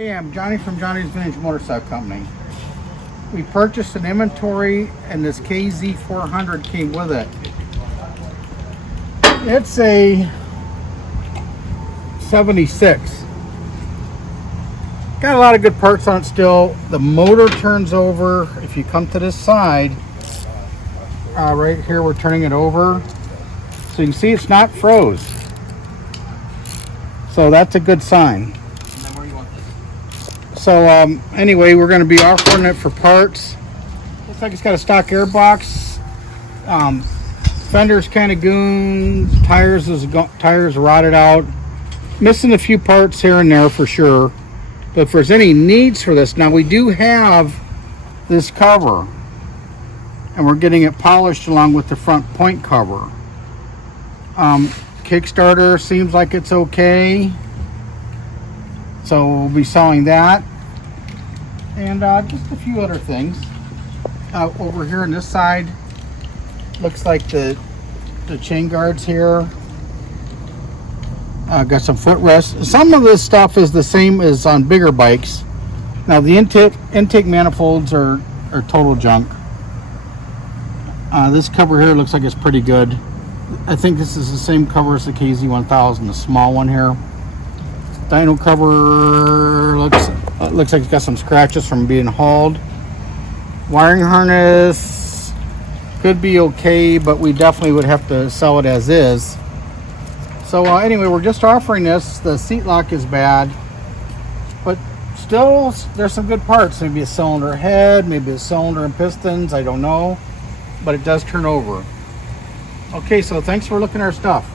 Hey, I'm Johnny from Johnny's Vintage Motorcycle Company. We purchased an inventory and this KZ400 came with it. It's a 76. Got a lot of good parts on it still. The motor turns over. If you come to this side, right here we're turning it over. So you can see it's not froze. So that's a good sign. So anyway, we're going to be offering it for parts. Looks like it's got a stock airbox. Fender's kind of gooned. Tires rotted out. Missing a few parts here and there for sure. But if there's any needs for this, now we do have this cover, and we're getting it polished along with the front point cover. Kickstarter seems like it's okay, so we'll be selling that, and just a few other things. Over here on this side, looks like the chain guards here. Got some footrests. Some of this stuff is the same as on bigger bikes. Now the intake manifolds are total junk. This cover here looks like it's pretty good. I think this is the same cover as the KZ1000, the small one here. Dyno cover looks like it's got some scratches from being hauled. Wiring harness could be okay, but we definitely would have to sell it as is. So anyway, we're just offering this. The seat lock is bad, but still there's some good parts. Maybe a cylinder head, maybe a cylinder and pistons, I don't know, but it does turn over. Okay, so thanks for looking at our stuff.